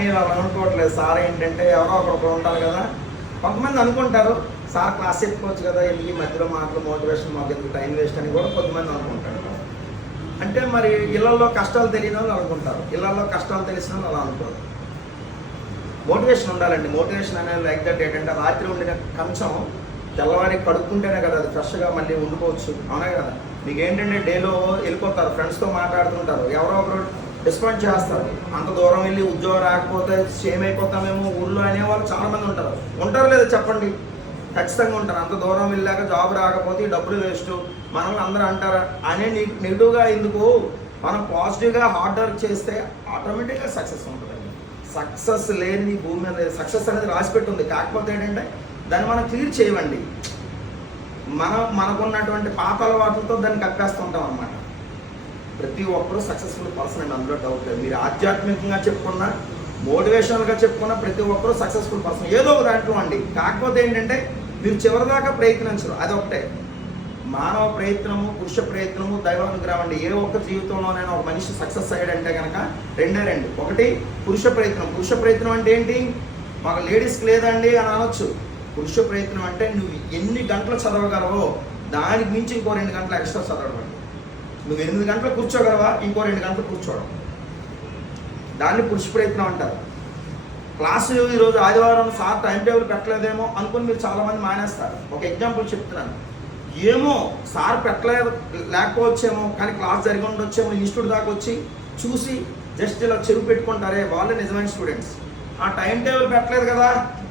కానీ వాళ్ళు అనుకోవట్లేదు. సార్ ఏంటంటే ఎవరో ఒకరు ఉంటారు కదా, కొంతమంది అనుకుంటారు సార్ క్లాస్ చెప్పుకోవచ్చు కదా, ఎందుకు ఈ మధ్యలో మాటలు మోటివేషన్ మాకు ఎందుకు టైం వేస్ట్ అని కూడా కొంతమంది అనుకుంటారు. అంటే మరి ఇళ్లలో కష్టాలు తెలియని వాళ్ళు అనుకుంటారు, ఇళ్లలో కష్టాలు తెలిసిన వాళ్ళు అలా అనుకోరు. మోటివేషన్ ఉండాలండి. మోటివేషన్ అనేది లైక్ దట్ ఏంటంటే రాత్రి ఉండిన కంచం తెల్లవారి కడుక్కుంటేనే కదా అది ఫ్రెష్గా మళ్ళీ ఉండిపోవచ్చు, అవునా కదా. మీకు ఏంటంటే డేలో వెళ్ళిపోతారు, ఫ్రెండ్స్తో మాట్లాడుతుంటారు, ఎవరో ఒకరు రెస్పాండ్ చేస్తారు. అంత దూరం వెళ్ళి ఉద్యోగం రాకపోతే సేమ్ అయిపోతామేమో ఊళ్ళో అనేవాళ్ళు చాలామంది ఉంటారు. ఉంటారు లేదా చెప్పండి? ఖచ్చితంగా ఉంటారు. అంత దూరం వెళ్ళాక జాబ్ రాకపోతే డబ్బులు వేస్ట్ మనల్ని అందరూ అంటారా అనే నెగిటివ్గా ఎందుకు, మనం పాజిటివ్గా హార్డ్ వర్క్ చేస్తే ఆటోమేటిక్గా సక్సెస్ ఉంటుందండి. సక్సెస్ లేని భూమి మీద సక్సెస్ అనేది రాసిపెట్టి ఉంది. కాకపోతే ఏంటంటే దాన్ని మనం క్లియర్ చేయమండి. మనకున్నటువంటి పాత అలవాట్లతో దాన్ని కప్పేస్తుంటాం అన్నమాట. ప్రతి ఒక్కరూ సక్సెస్ఫుల్ పర్సన్ అండి, అందులో డౌట్ లేదు. మీరు ఆధ్యాత్మికంగా చెప్పుకున్నా మోటివేషనల్గా చెప్పుకున్నా ప్రతి ఒక్కరూ సక్సెస్ఫుల్ పర్సన్ ఏదో ఒక దాంట్లో అండి. కాకపోతే ఏంటంటే మీరు చివరిదాకా ప్రయత్నించరు, అదొకటే. మానవ ప్రయత్నము, పురుష ప్రయత్నము, దైవానుగ్రహం అండి. ఏ ఒక్క జీవితంలోనైనా ఒక మనిషి సక్సెస్ అయ్యాడంటే కనుక రెండే. ఒకటి పురుష ప్రయత్నం. పురుష ప్రయత్నం అంటే ఏంటి? మాకు లేడీస్కి లేదండి అని అనొచ్చు. పురుష ప్రయత్నం అంటే నువ్వు ఎన్ని గంటలు చదవగలవో దానికి మించి ఇంకో 2 గంటలు ఎక్స్ట్రా చదవడం. నువ్వు 8 గంటలు కూర్చోగలవా, ఇంకో 2 గంటలు కూర్చోవడం, దాన్ని పురుష ప్రయత్నం అంటారు. క్లాసు ఈరోజు ఆదివారం సార్ టైం టేబుల్ పెట్టలేదేమో అనుకుని మీరు చాలామంది మానేస్తారు. ఒక ఎగ్జాంపుల్ చెప్తున్నాను. ఏమో సార్ లేకపోవచ్చేమో, కానీ క్లాస్ జరిగి ఉండొచ్చేమో, ఇన్స్టిట్యూట్ దాకా వచ్చి చూసి జస్ట్ ఇలా చెరువు పెట్టుకుంటారే వాళ్ళే నిజమైన స్టూడెంట్స్. ఆ టైం టేబుల్ పెట్టలేదు కదా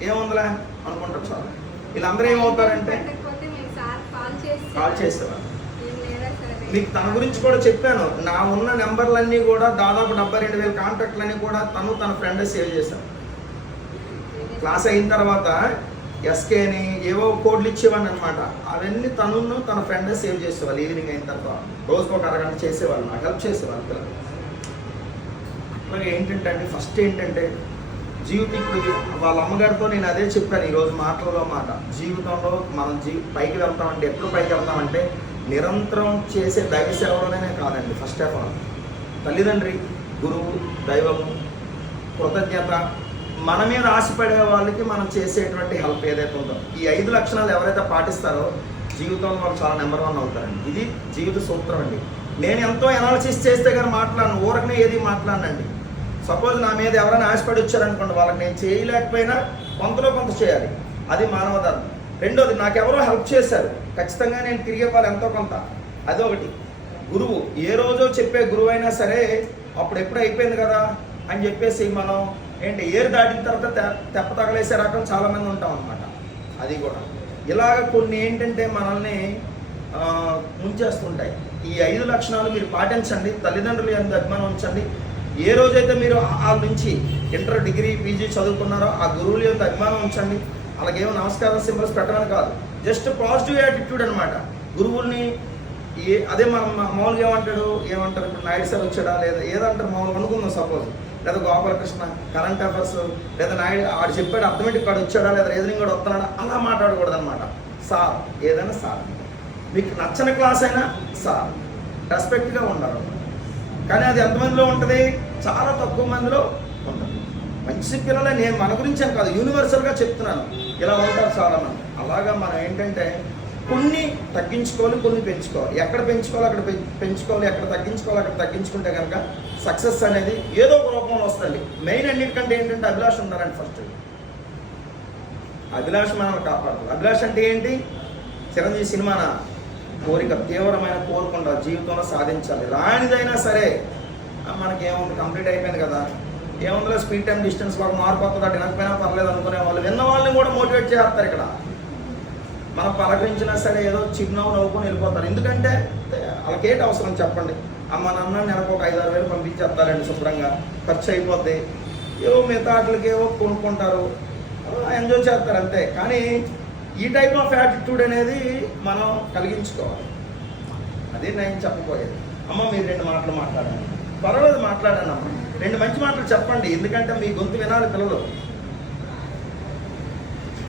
ఏముందిలే అనుకుంటారు చాలా. వీళ్ళందరూ ఏమవుతారంటే కాల్ చేసేవారు. మీకు తన గురించి కూడా చెప్పాను. నా ఉన్న నెంబర్లన్నీ కూడా దాదాపు 72,000 కాంటాక్ట్లన్నీ కూడా తన ఫ్రెండ్ సేవ్ చేశాను. క్లాస్ అయిన తర్వాత ఎస్కేని ఏవో కోడ్లు ఇచ్చేవాడిని అనమాట. అవన్నీ తన ఫ్రెండ్ సేవ్ చేసేవాళ్ళు. ఈవినింగ్ అయిన తర్వాత రోజుకు ఒక అరగంట చేసేవాళ్ళు, నాకు హెల్ప్ చేసేవాళ్ళు పిల్లలు. అట్లాగే ఏంటంటే అండి ఫస్ట్ ఏంటంటే జీవితం, ఇప్పుడు వాళ్ళ అమ్మగారితో నేను అదే చెప్పాను ఈరోజు మాటలలో మాట. జీవితంలో మనం పైకి వెళ్తామంటే ఎప్పుడు పైకి వెళ్తామంటే నిరంతరం చేసే దైవ సేవలోనే కాదండి. ఫస్ట్ ఆఫ్ ఆల్ తల్లిదండ్రి, గురువు, దైవము, కృతజ్ఞత, మన మీద ఆశపడే వాళ్ళకి మనం చేసేటువంటి హెల్ప్ ఏదైతే ఉందో ఈ 5 లక్షణాలు ఎవరైతే పాటిస్తారో జీవితంలో వాళ్ళు చాలా నెంబర్ 1 అవుతారండి. ఇది జీవిత సూత్రం అండి. నేను ఎంతో ఎనాలిసిస్ చేస్తే కానీ మాట్లాడను, ఊరకనే ఏది మాట్లాడనండి. సపోజ్ నా మీద ఎవరైనా ఆశపడి వచ్చారనుకోండి, వాళ్ళకి నేను చేయలేకపోయినా కొంతలో కొంత చేయాలి, అది మానవ ధర్మం. రెండోది, నాకెవరో హెల్ప్ చేశారు, ఖచ్చితంగా నేను తిరిగే వాళ్ళు ఎంతో కొంత, అదొకటి. గురువు, ఏ రోజో చెప్పే గురువు అయినా సరే అప్పుడు ఎప్పుడు అయిపోయింది కదా అని చెప్పేసి మనం ఏంటి ఏరు దాటిన తర్వాత తెప్ప తగలేసే రకం చాలామంది ఉంటాం అనమాట. అది కూడా ఇలాగ కొన్ని ఏంటంటే మనల్ని ముంచేస్తుంటాయి. ఈ 5 లక్షణాలు మీరు పాటించండి. తల్లిదండ్రులు ఎంత అభిమానం ఉంచండి. ఏ రోజైతే మీరు వాళ్ళ నుంచి ఇంటర్, డిగ్రీ, పీజీ చదువుకున్నారో ఆ గురువుల యొక్క అభిమానం ఉంచండి. అలాగేమో నమస్కారం సింబల్స్ పెట్టడానికి కాదు, జస్ట్ పాజిటివ్ యాటిట్యూడ్ అనమాట. గురువుల్ని అదే మనం మామూలుగా ఏమంటారు ఇప్పుడు నాయుడు సార్ వచ్చాడా లేదా ఏదంటారు మామూలుగా అనుకుందాం సపోజ్, లేదా గోపాలకృష్ణ కరెంట్ అఫైర్స్, లేదా నాయుడు ఆడు చెప్పాడు అర్థమెటిక్ కాడు వచ్చాడా, లేదా రీజనింగ్ కూడా వస్తున్నాడా, అలా మాట్లాడకూడదు అనమాట. సార్ ఏదైనా సార్, మీకు నచ్చని క్లాస్ అయినా సార్, రెస్పెక్ట్గా ఉండాలి. కానీ అది ఎంతమందిలో ఉంటుంది? చాలా తక్కువ మందిలో ఉంటుంది. మంచి పిల్లలే, నేను మన గురించి అని కాదు, యూనివర్సల్గా చెప్తున్నాను, ఇలా ఉంటారు చాలామంది. అలాగా మనం ఏంటంటే కొన్ని తగ్గించుకోవాలి, కొన్ని పెంచుకోవాలి. ఎక్కడ పెంచుకోవాలి అక్కడ పెంచుకోవాలి, ఎక్కడ తగ్గించుకోవాలి అక్కడ తగ్గించుకుంటే కనుక సక్సెస్ అనేది ఏదో ఒక రూపంలో వస్తుంది. మెయిన్ అన్నిటికంటే ఏంటంటే అభిలాష ఉండాలండి. ఫస్ట్ అభిలాష మనల్ని కాపాడాలి. అభిలాష అంటే ఏంటి? చిరంజీవి సినిమాన కోరిక, తీవ్రమైన కోరుకుంటా జీవితంలో సాధించాలి. రానిదైనా సరే మనకి ఏముంది, కంప్లీట్ అయిపోయింది కదా, ఏముందిలో స్పీడ్ టైం డిస్టెన్స్ బాగా మార్పు వస్తుంది, అటు వినకపోయినా పర్లేదు అనుకునే వాళ్ళు విన్న వాళ్ళని కూడా మోటివేట్ చేస్తారు. ఇక్కడ మనం పలకరించినా సరే ఏదో చిరునవ్వు నవ్వుకొని వెళ్ళిపోతారు. ఎందుకంటే వాళ్ళకేంటి అవసరం చెప్పండి? అమ్మ నాన్న నెలకు ఒక 5-6 వేలు పంపించేస్తారండి, శుభ్రంగా ఖర్చు అయిపోద్ది. ఏవో మిగతా వాటికి ఏవో కొనుక్కుంటారు, ఎంజాయ్ చేస్తారు అంతే. కానీ ఈ టైప్ ఆఫ్ యాటిట్యూడ్ అనేది మనం కలిగించుకోవాలి. అదే నేను చెప్పబోయేది. అమ్మ మీరు 2 మాటలు మాట్లాడండి, పర్వాలేదు మాట్లాడండి అమ్మ, 2 మంచి మాటలు చెప్పండి. ఎందుకంటే మీ గొంతు వినాలి పిల్లలు.